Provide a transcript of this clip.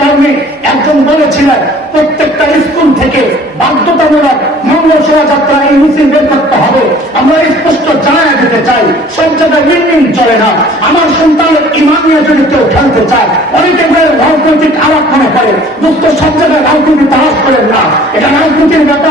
কারণে একজন বলেছিলেন প্রত্যেকটা স্কুল থেকে বাধ্যতামূলক মঙ্গল শোভাযাত্রা এই মিছিল বের করতে হবে। আমরা স্পষ্ট জানায় দিতে চাই, সব জায়গায় মিটিং চলে না। আমার সন্তানের ইমান নিয়ে যদি কেউ খেলতে চায়, অনেকে রাজনৈতিক আলাপ মনে করে, দোস্ত সব জায়গায় রাজনীতি তালাশ করেন না, এটা রাজনীতির ব্যাপার।